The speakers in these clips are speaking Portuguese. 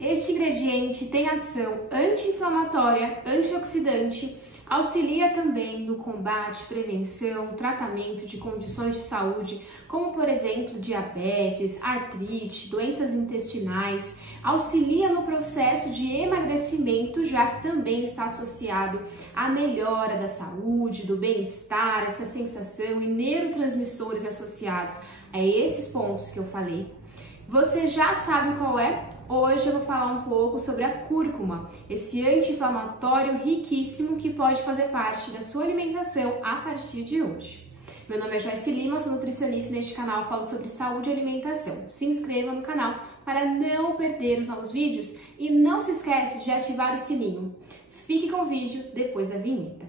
Este ingrediente tem ação anti-inflamatória, antioxidante, auxilia também no combate, prevenção, tratamento de condições de saúde, como por exemplo diabetes, artrite, doenças intestinais, auxilia no processo de emagrecimento, já que também está associado à melhora da saúde, do bem-estar, essa sensação e neurotransmissores associados a esses pontos que eu falei. Você já sabe qual é? Hoje eu vou falar um pouco sobre a cúrcuma, esse anti-inflamatório riquíssimo que pode fazer parte da sua alimentação a partir de hoje. Meu nome é Joyce Lima, sou nutricionista e neste canal eu falo sobre saúde e alimentação. Se inscreva no canal para não perder os novos vídeos e não se esqueça de ativar o sininho. Fique com o vídeo depois da vinheta.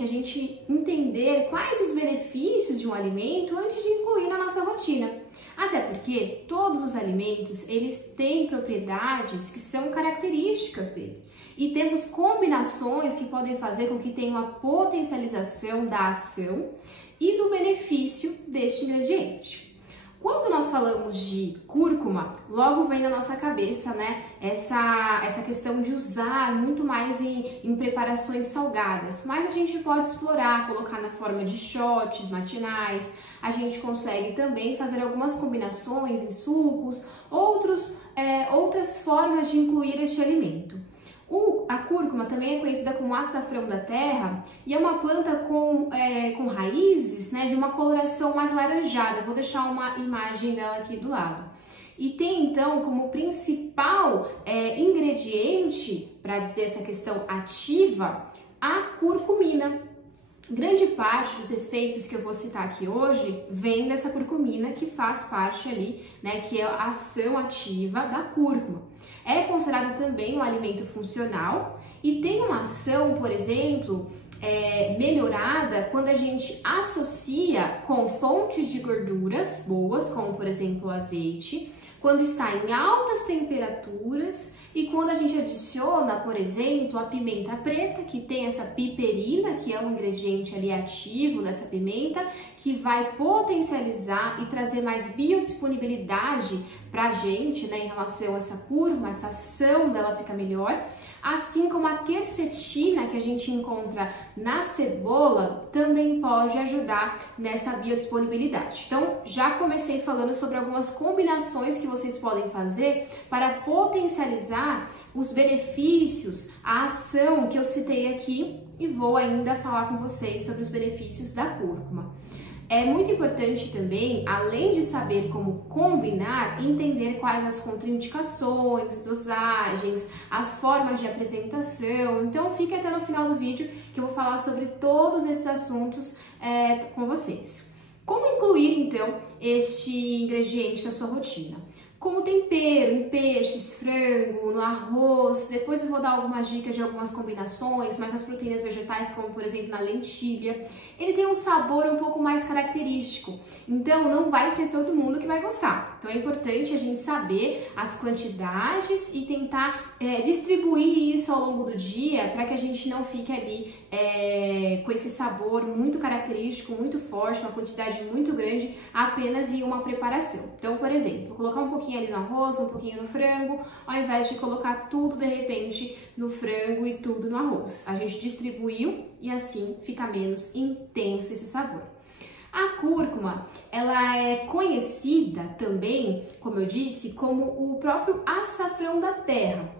A gente entender quais os benefícios de um alimento antes de incluir na nossa rotina. Até porque todos os alimentos, eles têm propriedades que são características dele. E temos combinações que podem fazer com que tenha uma potencialização da ação e do benefício deste ingrediente. Quando nós falamos de cúrcuma, logo vem na nossa cabeça, né, essa questão de usar muito mais em preparações salgadas, mas a gente pode explorar, colocar na forma de shots matinais, a gente consegue também fazer algumas combinações em sucos, outras formas de incluir este alimento. A cúrcuma também é conhecida como açafrão da terra e é uma planta com raízes, né, de uma coloração mais laranjada. Vou deixar uma imagem dela aqui do lado. E tem então como principal ingrediente, para dizer essa questão ativa, a curcumina. Grande parte dos efeitos que eu vou citar aqui hoje vem dessa curcumina que faz parte ali, né, que é a ação ativa da cúrcuma. É considerado também um alimento funcional e tem uma ação, por exemplo, melhorada quando a gente associa com fontes de gorduras boas, como por exemplo o azeite, quando está em altas temperaturas e quando a gente adiciona, por exemplo, a pimenta preta, que tem essa piperina, que é um ingrediente ali ativo dessa pimenta, que vai potencializar e trazer mais biodisponibilidade pra gente, né, em relação a essa cúrcuma, essa ação dela fica melhor. Assim como a quercetina que a gente encontra na cebola também pode ajudar nessa biodisponibilidade. Então, já comecei falando sobre algumas combinações que vocês podem fazer para potencializar os benefícios, a ação que eu citei aqui e vou ainda falar com vocês sobre os benefícios da cúrcuma. É muito importante também, além de saber como combinar, entender quais as contraindicações, dosagens, as formas de apresentação. Então fique até no final do vídeo que eu vou falar sobre todos esses assuntos com vocês. Como incluir então este ingrediente na sua rotina? Como tempero, em peixes, frango, no arroz. Depois eu vou dar algumas dicas de algumas combinações, mas nas proteínas vegetais, como por exemplo na lentilha. Ele tem um sabor um pouco mais característico, então não vai ser todo mundo que vai gostar. Então é importante a gente saber as quantidades e tentar distribuir isso ao longo do dia para que a gente não fique ali com esse sabor muito característico, muito forte, uma quantidade muito grande apenas em uma preparação. Então, por exemplo, colocar um pouquinho ali no arroz, um pouquinho no frango, ao invés de colocar tudo de repente no frango e tudo no arroz. A gente distribuiu e assim fica menos intenso esse sabor. A cúrcuma, ela é conhecida também, como eu disse, como o próprio açafrão da terra.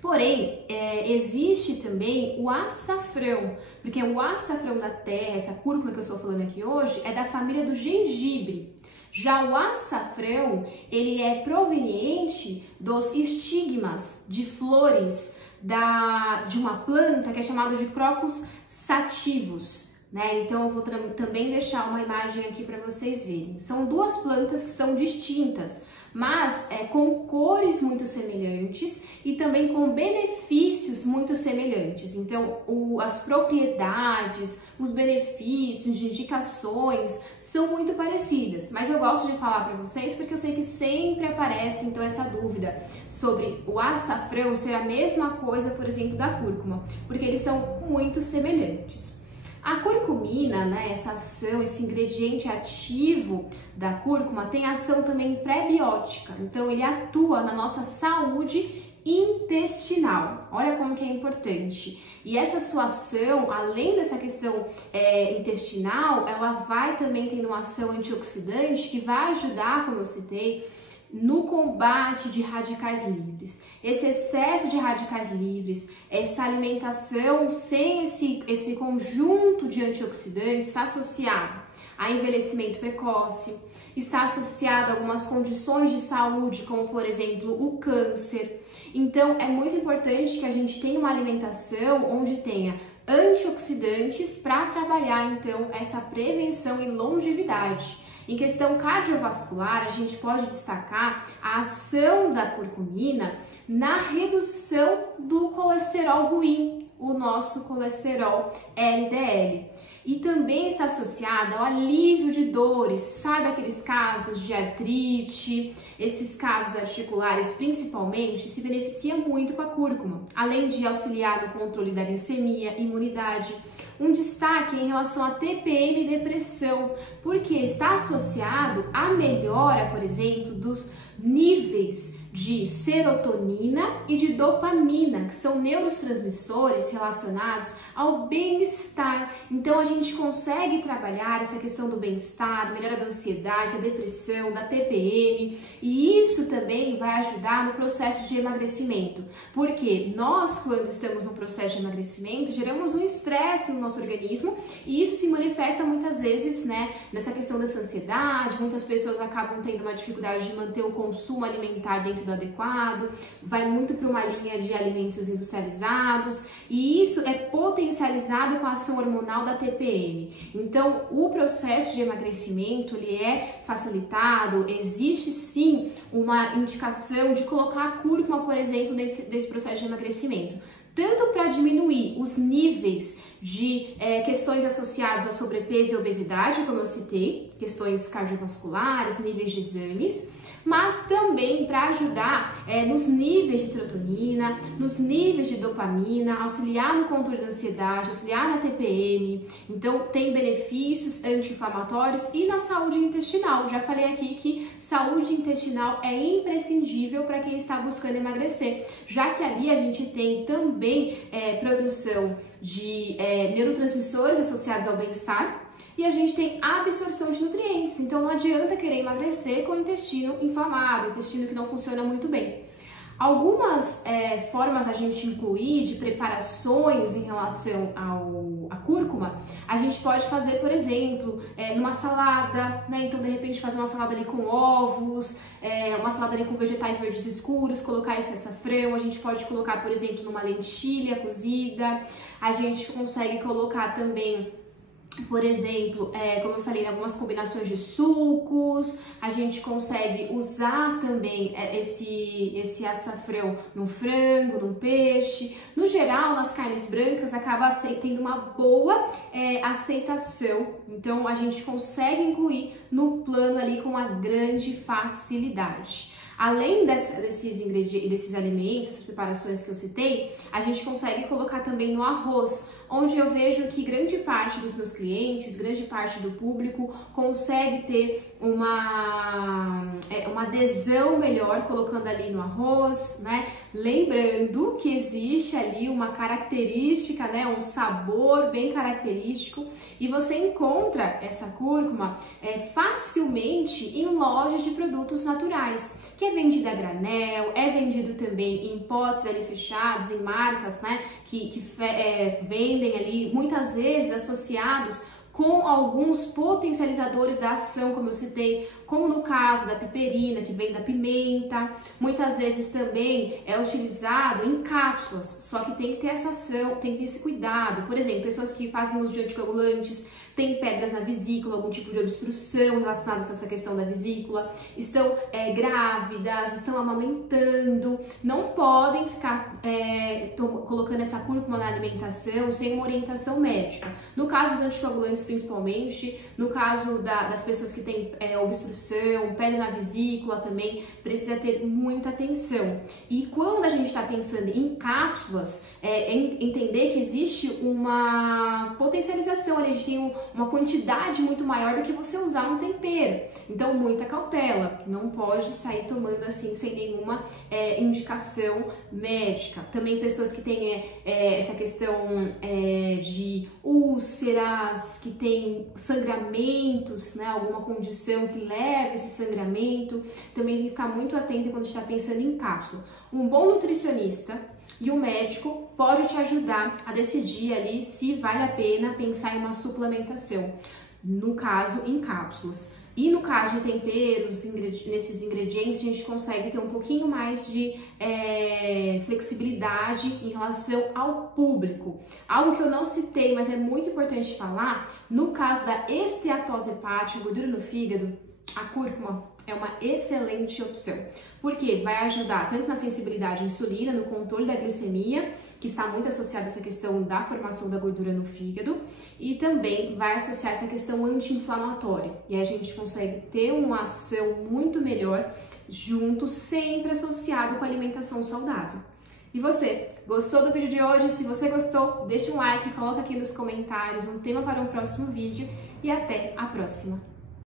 Porém, existe também o açafrão, porque o açafrão da terra, essa cúrcuma que eu estou falando aqui hoje, é da família do gengibre. Já o açafrão, ele é proveniente dos estigmas de flores de uma planta que é chamada de Crocus sativus, né? Então eu vou também deixar uma imagem aqui para vocês verem. São duas plantas que são distintas, mas com cores muito semelhantes e também com benefícios muito semelhantes. Então, as propriedades, os benefícios, indicações são muito parecidas, mas eu gosto de falar para vocês porque eu sei que sempre aparece então essa dúvida sobre o açafrão ser a mesma coisa, por exemplo, da cúrcuma, porque eles são muito semelhantes. A curcumina, né, essa ação, esse ingrediente ativo da cúrcuma tem ação também pré-biótica, então ele atua na nossa saúde intestinal. Olha como que é importante. E essa sua ação, além dessa questão intestinal, ela vai também tendo uma ação antioxidante que vai ajudar, como eu citei, no combate de radicais livres. Esse excesso de radicais livres, essa alimentação sem esse conjunto de antioxidantes está associado a envelhecimento precoce, está associado a algumas condições de saúde, como por exemplo o câncer. Então é muito importante que a gente tenha uma alimentação onde tenha antioxidantes para trabalhar então essa prevenção e longevidade. Em questão cardiovascular, a gente pode destacar a ação da curcumina na redução do colesterol ruim, o nosso colesterol LDL. E também está associada ao alívio de dores, sabe aqueles casos de artrite, esses casos articulares principalmente, se beneficia muito com a cúrcuma, além de auxiliar no controle da glicemia, imunidade. Um destaque em relação à TPM e depressão, porque está associado à melhora, por exemplo, dos níveis de serotonina e de dopamina, que são neurotransmissores relacionados ao bem-estar. Então a gente consegue trabalhar essa questão do bem-estar, melhora da ansiedade, da depressão, da TPM, e isso também vai ajudar no processo de emagrecimento, porque nós, quando estamos no processo de emagrecimento, geramos um estresse no nosso organismo e isso se manifesta muitas vezes, né, nessa questão dessa ansiedade. Muitas pessoas acabam tendo uma dificuldade de manter o consumo alimentar dentro do adequado, vai muito para uma linha de alimentos industrializados e isso é potencializado com a ação hormonal da TPM. Então, o processo de emagrecimento ele é facilitado, existe sim uma indicação de colocar a cúrcuma, por exemplo, desse processo de emagrecimento, tanto para diminuir os níveis de questões associadas ao sobrepeso e obesidade, como eu citei, questões cardiovasculares, níveis de exames, mas também para ajudar nos níveis de serotonina, nos níveis de dopamina, auxiliar no controle da ansiedade, auxiliar na TPM. Então tem benefícios anti-inflamatórios e na saúde intestinal. Já falei aqui que saúde intestinal é imprescindível para quem está buscando emagrecer, já que ali a gente tem também produção de neurotransmissores associados ao bem-estar, e a gente tem absorção de nutrientes, então não adianta querer emagrecer com o intestino inflamado, o intestino que não funciona muito bem. Algumas formas a gente incluir de preparações em relação à cúrcuma, a gente pode fazer, por exemplo, numa salada, né? Então de repente fazer uma salada ali com ovos, uma salada ali com vegetais verdes escuros, colocar esse açafrão, a gente pode colocar, por exemplo, numa lentilha cozida, a gente consegue colocar também, por exemplo, como eu falei, algumas combinações de sucos, a gente consegue usar também esse açafrão no frango, no peixe. No geral, nas carnes brancas acaba tendo uma boa aceitação, então a gente consegue incluir no plano ali com uma grande facilidade. Além desses ingredientes, desses alimentos, essas preparações que eu citei, a gente consegue colocar também no arroz, onde eu vejo que grande parte dos meus clientes, grande parte do público consegue ter uma adesão melhor colocando ali no arroz, né? Lembrando que existe ali uma característica, né? Um sabor bem característico, e você encontra essa cúrcuma facilmente em lojas de produtos naturais, que é vendida a granel, é vendido também em potes ali fechados, em marcas, né? Que vendem ali, muitas vezes associados com alguns potencializadores da ação, como eu citei, como no caso da piperina, que vem da pimenta. Muitas vezes também é utilizado em cápsulas, só que tem que ter essa ação, tem que ter esse cuidado. Por exemplo, pessoas que fazem uso de anticoagulantes têm pedras na vesícula, algum tipo de obstrução relacionada a essa questão da vesícula, estão grávidas, estão amamentando, não podem ficar colocando essa cúrcuma na alimentação sem uma orientação médica. No caso dos anticoagulantes, principalmente, no caso das pessoas que têm obstrução, pedra na vesícula também, precisa ter muita atenção. E quando a gente está pensando em cápsulas, entender que existe uma potencialização, a gente tem uma quantidade muito maior do que você usar um tempero. Então, muita cautela, não pode sair tomando assim sem nenhuma indicação médica. Também pessoas que têm essa questão de úlceras, que têm sangramentos, né, alguma condição que leva esse sangramento, também tem que ficar muito atento quando está pensando em cápsula. Um bom nutricionista e o médico pode te ajudar a decidir ali se vale a pena pensar em uma suplementação, no caso em cápsulas. E no caso de temperos, nesses ingredientes, a gente consegue ter um pouquinho mais de flexibilidade em relação ao público. Algo que eu não citei, mas é muito importante falar, no caso da esteatose hepática, gordura no fígado, a cúrcuma é uma excelente opção, porque vai ajudar tanto na sensibilidade à insulina, no controle da glicemia, que está muito associada a essa questão da formação da gordura no fígado, e também vai associar essa questão anti-inflamatória. E aí a gente consegue ter uma ação muito melhor junto, sempre associado com a alimentação saudável. E você, gostou do vídeo de hoje? Se você gostou, deixa um like, coloca aqui nos comentários um tema para um próximo vídeo e até a próxima!